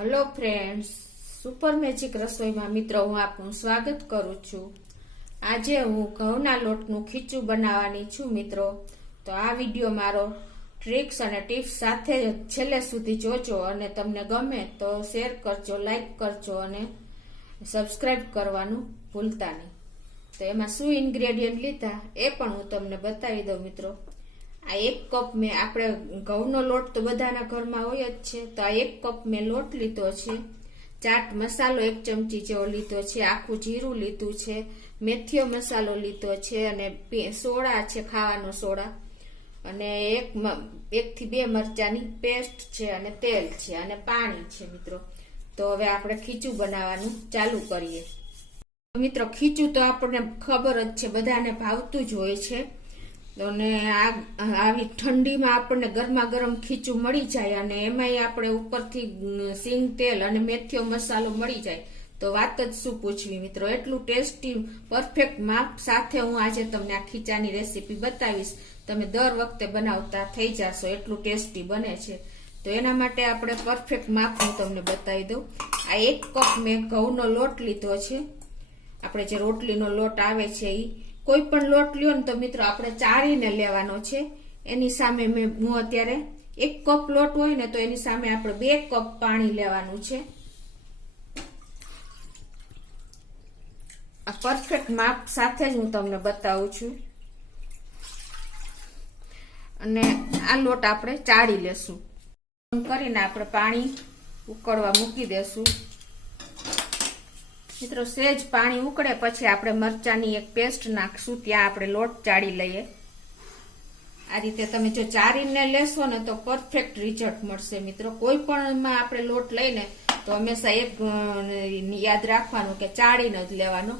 Hello friends, super magic રસોઈમાં મિત્રો હું આપનું સ્વાગત કરું છું। આજે હું ઘઉંના લોટનું ખીચું બનાવવાની છું મિત્રો। તો આ વિડીયો મારો ટ્રિક્સ અને ટિપ્સ સાથે છેલ્લે સુધી જોજો અને તમને ગમે તો શેર કરજો, લાઈક કરજો અને સબસ્ક્રાઇબ કરવાનું ભૂલતા નહીં। તો એમાં શું ઇન્ગ્રેડિયન્ટ લીધા એ પણ હું તમને બતાવી દઉં મિત્રો। આ 1 કપ મેં આપણે ઘઉંનો લોટ તો બધાના ઘરમાં હોય જ છે, તો આ 1 કપ મેં લોટ લીધો છે। ચાટ મસાલો 1 ચમચી જેવો લીધો છે, આખું જીરું લીધું છે, મેથીયો મસાલો લીધો છે અને સોડા છે, ખાવાનો સોડા, અને 1 થી 2 મરચાની પેસ્ટ છે અને તેલ છે અને પાણી છે મિત્રો। તો હવે આપણે ખીચું બનાવવાનું ચાલુ કરીએ। મિત્રો ખીચું તો આપણને ખબર જ છે, બધાને ભાવતું જ હોય છે। અને આવી ઠંડીમાં આપણને ગરમા ગરમ ખીચું મળી જાય અને એમાંય આપણે ઉપરથી સિંગ તેલ અને મેથીયો મસાલો મળી જાય તો વાત જ શું પૂછવી મિત્રો। એટલું ટેસ્ટી પરફેક્ટ માપ સાથે હું આજે તમને આ ખીચાની રેસીપી બતાવીશ। તમે દર વખતે બનાવતા થઈ જશો, એટલું ટેસ્ટી બને છે। તો એના માટે આપણે પરફેક્ટ માપ હું તમને બતાવી દઉં। આ 1 કપ મેં ઘઉંનો લોટ લીધો છે, આપણે જે રોટલીનો લોટ આવે છે એ કોઈ પણ લોટ લ્યો ને તો મિત્રો આપણે ચાળીને લેવાનો છે। એની સામે હું અત્યારે 1 કપ લોટ હોય ને તો એની સામે આપણે 2 કપ પાણી લેવાનું છે। આ પરફેક્ટ માપ સાથે જ હું તમને બતાવું છું। અને આ લોટ આપણે ચાળી લેશું, કરીને આપણે પાણી ઉકળવા મૂકી દેશું મિત્રો। સેજ પાણી ઉકળે પછી આપણે મરચાની એક પેસ્ટ નાખશું, ત્યાં આપણે લોટ ચાળી લઈએ। આ રીતે તમે જો ચાળીને લેશો ને તો પરફેક્ટ રિઝલ્ટ મળશે મિત્રો। કોઈ પણમાં આપણે લોટ લઈને તો હંમેશા એક યાદ રાખવાનું કે ચાળીને જ લેવાનો,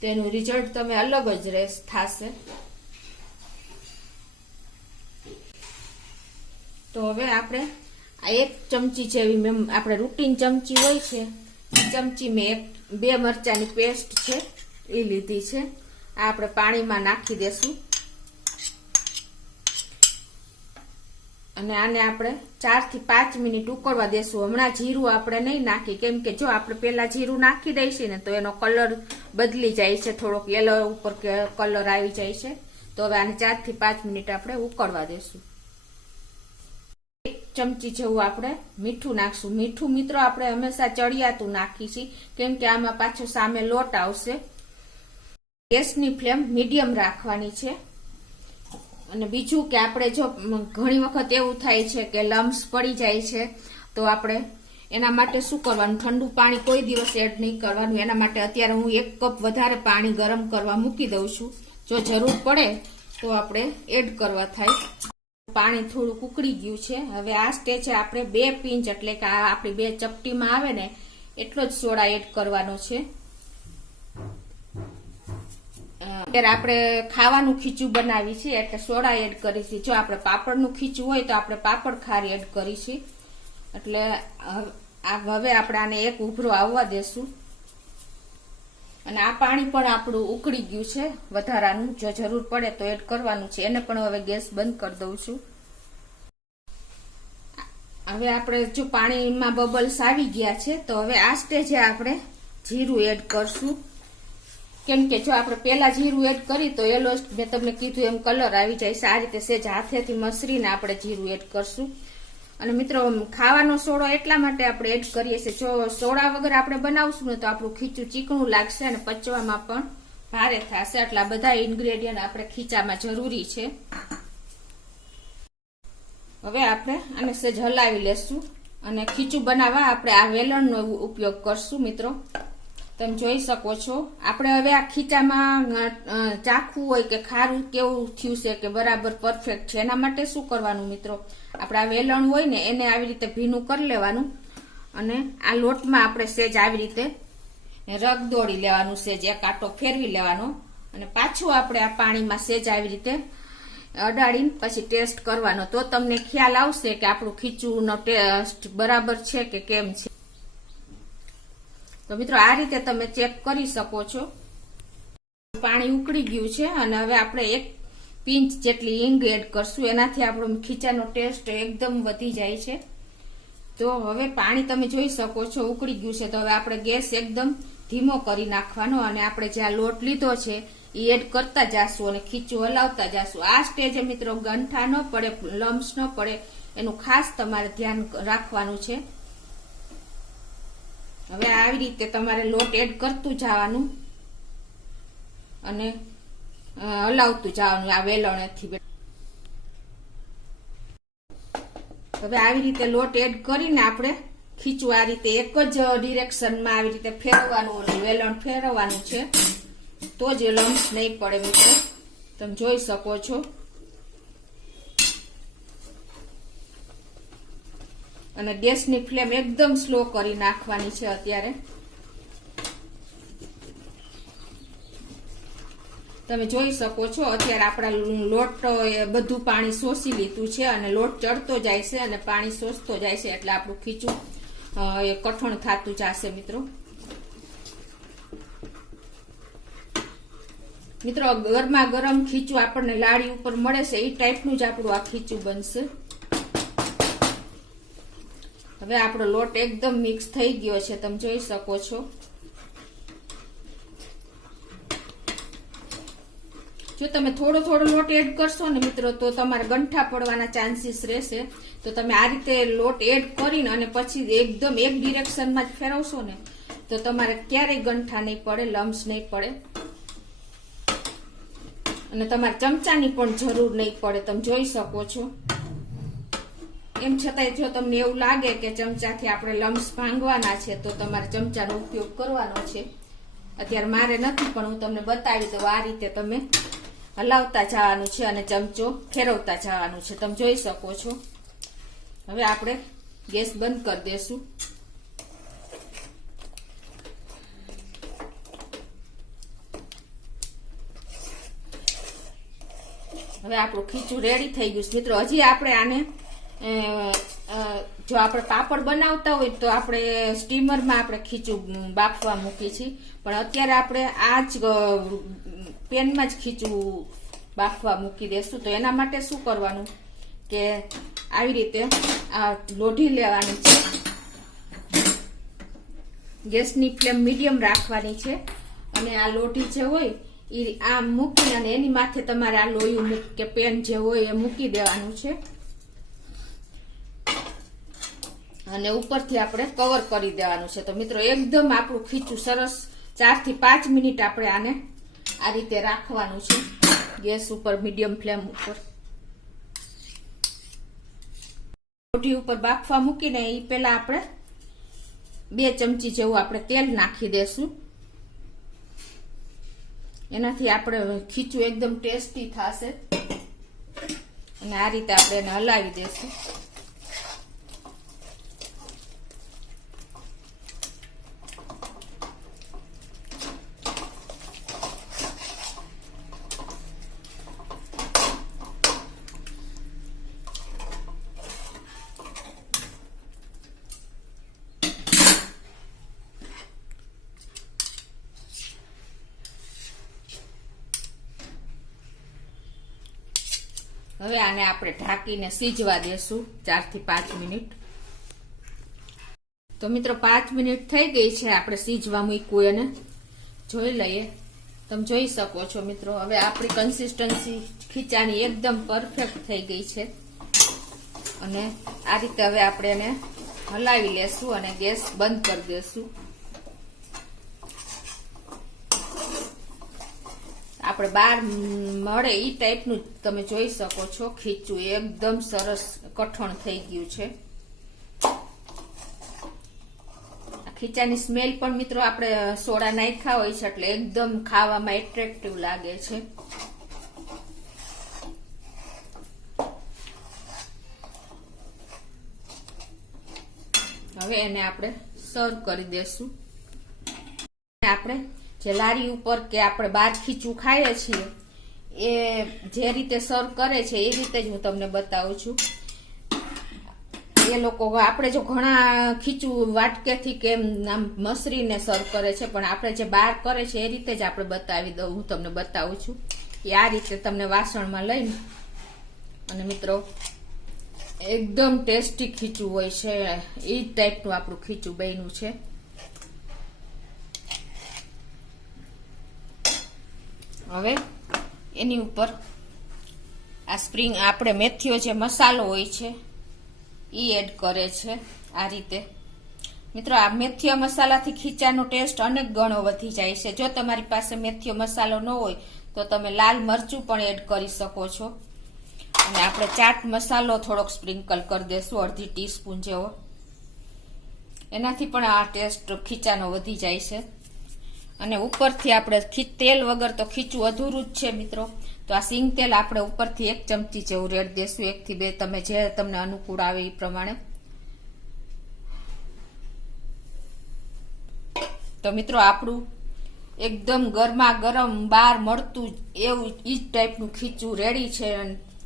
તેનું રિઝલ્ટ તમે અલગ જ થશે। તો હવે આપણે આ 1 ચમચી જેવી આપણે રૂટીન ચમચી હોય છે, ચમચી મેં 2 મરચાની પેસ્ટ છે એ લીધી છે। આ આપણે પાણીમાં નાખી દેશું અને આને આપણે 4 થી 5 મિનિટ ઉકળવા દેશું। હમણાં જીરું આપણે નહીં નાખી, કેમ કે જો આપણે પેલા જીરું નાખી દઈશું ને તો એનો કલર બદલી જાય છે, થોડોક યલો ઉપર કલર આવી જાય છે। તો હવે આને 4 થી 5 મિનિટ આપણે ઉકળવા દેશું। 1 ચમચી જેવું આપણે મીઠું નાખશું। મીઠું મિત્રો આપણે હંમેશા ચડિયાતું નાખીશું, કેમ કે આમાં પાછો સામે લોટ આવશે। ગેસની ફ્લેમ મીડિયમ રાખવાની છે। અને બીજું કે આપણે જો ઘણી વખત એવું થાય છે કે લમ્સ પડી જાય છે, તો આપણે એના માટે શું કરવાનું, ઠંડુ પાણી કોઈ દિવસ એડ નહીં કરવાનું। એના માટે અત્યારે હું 1 કપ વધારે પાણી ગરમ કરવા મૂકી દઉં છું, જો જરૂર પડે તો આપણે એડ કરવા થાય। પાણી થોડું ઉકળી ગયું છે, હવે આ સ્ટેજે આપણે 2 પિંચ એટલે કે આપણી 2 ચપટીમાં આવે ને એટલો જ સોડા એડ કરવાનો છે। અત્યારે આપણે ખાવાનું ખીચું બનાવી છે એટલે સોડા એડ કરીશું। જો આપણે પાપડનું ખીચું હોય તો આપણે પાપડ ખારી એડ કરીશું। એટલે હવે આપણે આને એક ઉભરો આવવા દેશું અને આ પાણી પણ આપણું ઉકળી ગયું છે વધારાનું, જો જરૂર પડે તો એડ કરવાનું છે। એને પણ હવે ગેસ બંધ કરી દઉં છું। હવે આપણે જો પાણીમાં બબલ્સ આવી ગયા છે તો હવે આ સ્ટેજે આપણે જીરું એડ કરશું, કેમ કે જો આપણે પેલા જીરું એડ કરી તો એલો મેં તમને કીધું એમ કલર આવી જાય છે। આ રીતે સેજ હાથેથી મસરીને આપણે જીરું એડ કરશું। અને મિત્રો ખાવાનો સોડો એટલા માટે આપણે એડ કરીએ છીએ, જો સોડા વગર આપણે બનાવશું ને તો આપણું ખીચું ચીકણું લાગશે અને પચવામાં પણ ભારે થશે। એટલા બધા ઇન્ગ્રેડિયન્ટ આપણે ખીચામાં જરૂરી છે। હવે આપણે આને સેજ હલાવી લેશું અને ખીચું બનાવવા આપણે આ વેલણનો ઉપયોગ કરશું મિત્રો। તમે જોઈ શકો છો આપણે હવે આ ખીચામાં ચાખવું હોય કે ખારું કેવું થયું છે કે બરાબર પરફેક્ટ છે, એના માટે શું કરવાનું મિત્રો, આપણે આ વેલણ હોય ને એને આવી રીતે ભીનું કરી લેવાનું અને આ લોટમાં આપણે સેજ આવી રીતે રગ દોડી લેવાનું, સેજ એક આટો ફેરવી લેવાનો અને પાછું આપણે આ પાણીમાં સેજ આવી રીતે અડાડીને પછી ટેસ્ટ કરવાનો, તો તમને ખ્યાલ આવશે કે આપણું ખીચુંનો ટેસ્ટ બરાબર છે કે કેમ છે। તો મિત્રો આ રીતે તમે ચેક કરી શકો છો। પાણી ઉકળી ગયું છે અને હવે આપણે 1 પિંચ જેટલી હિંગ એડ કરશું, એનાથી આપણો ખીચાનો ટેસ્ટ એકદમ વધી જાય છે। તો હવે પાણી તમે જોઈ શકો છો ઉકળી ગયું છે. તો હવે આપણે ગેસ એકદમ ધીમો કરી નાખવાનો અને આપણે જે આ લોટ લીધો છે એ એડ કરતા જાશું અને ખીચું હલાવતા જાશું. આ સ્ટેજે મિત્રો ગંઠા ન પડે, લમ્સ ન પડે એનું ખાસ તમારે ધ્યાન રાખવાનું છે. હવે આવી રીતે તમારે લોટ એડ કરતું જવાનું અને હલાવતું જવાનું આ વેલણેથી. હવે આવી રીતે લોટ એડ કરીને આપણે ખીચું આ રીતે એક જ ડિરેક્શનમાં આવી રીતે ફેરવવાનું, વેલણ ફેરવવાનું છે, તો જ લમ્સ નહીં પડે મિત્રો. તમે જોઈ શકો છો. અને ગેસની ફ્લેમ એકદમ સ્લો કરી નાખવાની છે અત્યારે. તમે જોઈ શકો છો અત્યારે આપણા લોટ બધું પાણી શોષી લીધું છે અને લોટ ચડતો જાય છે અને પાણી શોષતો જાય છે એટલે આપણું ખીચું એ કઠણ થતું જશે મિત્રો. મિત્રો ગરમા ગરમ ખીચું આપણને લાડી ઉપર મળે છે એ ટાઈપનું જ આપણું આ ખીચું બનશે. હવે આપણો લોટ એકદમ મિક્સ થઈ ગયો છે, તમે જોઈ શકો છો. જો તમે થોડો થોડો લોટ એડ કરશો ને મિત્રો તો તમારે ગંઠા પડવાના ચાન્સીસ રહેશે. તો તમે આ રીતે લોટ એડ કરીને અને પછી એકદમ એક ડિરેક્શનમાં જ ફેરવશો ને તો તમારે ક્યારેય ગંઠા નહીં પડે, લમ્સ નહીં પડે અને તમારે ચમચાની પણ જરૂર નહીં પડે. તમે જોઈ શકો છો. એમ છતાંય જો તમને એવું લાગે કે ચમચાથી આપણે લમ્સ ભાંગવાના છે તો તમારે ચમચાનો ઉપયોગ કરવાનો છે. અત્યારે મારે નથી પણ હું તમને બતાવી દઉં. આ રીતે તમે હલાવતા જવાનું છે અને ચમચો ફેરવતા જવાનું છે. તમે જોઈ શકો છો. હવે આપણે ગેસ બંધ કરી દેશું. હવે આપણું ખીચું રેડી થઈ ગયું છે મિત્રો. હજી આપણે આને જો આપણે પાપડ બનાવતા હોય તો આપણે સ્ટીમરમાં આપણે ખીચું બાફવા મૂકી છીએ, પણ અત્યારે આપણે આ જ પેનમાં જ ખીચું બાફવા મૂકી દેશું. તો એના માટે શું કરવાનું કે આવી રીતે આ લોઢી લેવાની છે, ગેસની ફ્લેમ મીડિયમ રાખવાની છે અને આ લોઢી જે હોય એ આમ મૂકી અને એની માથે તમારે આ લોયું કે પેન જે હોય એ મૂકી દેવાનું છે અને ઉપરથી આપણે કવર કરી દેવાનું છે. તો મિત્રો એકદમ આપણું ખીચું સરસ 4 થી 5 મિનિટ આપણે આને આ રીતે રાખવાનું છે ગેસ ઉપર મીડિયમ ફ્લેમ ઉપર. લોઢી ઉપર બાફવા મૂકીને એ પહેલા આપણે 2 ચમચી જેવું આપણે તેલ નાખી દેશું. એનાથી આપણે ખીચું એકદમ ટેસ્ટી થશે અને આ રીતે આપણે એને હલાવી દેશું. હવે આને આપણે ઢાંકીને સીજવા દેશું 4 થી 5 મિનિટ. તો મિત્રો 5 મિનિટ થઈ ગઈ છે આપણે સીજવા મૂક્યું એને જોઈ લઈએ. તમે જોઈ શકો છો મિત્રો. હવે આપણી કન્સિસ્ટન્સી ખીચાની એકદમ પરફેક્ટ થઈ ગઈ છે અને આ રીતે હવે આપણે એને હલાવી લેશું અને ગેસ બંધ કરી દેશું. આપણે બહાર મળે એ ટાઈપનું તમે જોઈ શકો છો. ખીચું એકદમ સરસ કઠણ થઈ ગયું છે. ખીચાની સ્મેલ પણ મિત્રો આપણે સોડા નાખ્યા હોય છે એટલે એકદમ ખાવામાં એટ્રેક્ટિવ લાગે છે. હવે એને આપણે સર્વ કરી દેશું. આપણે જે લારી ઉપર કે આપણે બહાર ખીચું ખાઈએ છીએ એ જે રીતે સર્વ કરે છે એ રીતે જ હું તમને બતાવું છું. એ લોકો આપણે જો ઘણા ખીચું વાટકેથી કે આમ મસરીને સર્વ કરે છે, પણ આપણે જે બહાર કરે છે એ રીતે જ આપણે બતાવી દઉં, હું તમને બતાવું છું. એ આ રીતે તમને વાસણમાં લઈને અને મિત્રો એકદમ ટેસ્ટી ખીચું હોય છે એ ટાઈપનું આપણું ખીચું બન્યું છે. હવે એની ઉપર આ સ્પ્રિંગ આપણે મેથીઓ જે મસાલો હોય છે એ એડ કરે છે આ રીતે. મિત્રો આ મેથીઓ મસાલાથી ખીચાનો ટેસ્ટ અનેક ગણો વધી જાય છે. જો તમારી પાસે મેથીઓ મસાલો ન હોય તો તમે લાલ મરચું પણ એડ કરી શકો છો. અને આપણે ચાટ મસાલો થોડોક સ્પ્રિંકલ કરી દેશું, અડધી ટીસ્પૂન જેવો. એનાથી પણ આ ટેસ્ટ ખીચાનો વધી જાય છે. અને ઉપરથી આપણે તેલ વગર તો ખીચું અધૂરું જ છે મિત્રો. તો આ સિંગ તેલ આપણે ઉપરથી 1 ચમચી જેવું રેડ દેશું, 1 થી 2, તમે જે તમને અનુકૂળ આવે એ પ્રમાણે. તો મિત્રો આપણું એકદમ ગરમા ગરમ બહાર મળતું એવું ઈ જ ટાઈપનું ખીચું રેડી છે.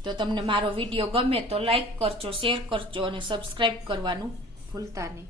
તો તમને મારો વિડીયો ગમે તો લાઈક કરજો, શેર કરજો અને સબસ્ક્રાઈબ કરવાનું ભૂલતા નહીં.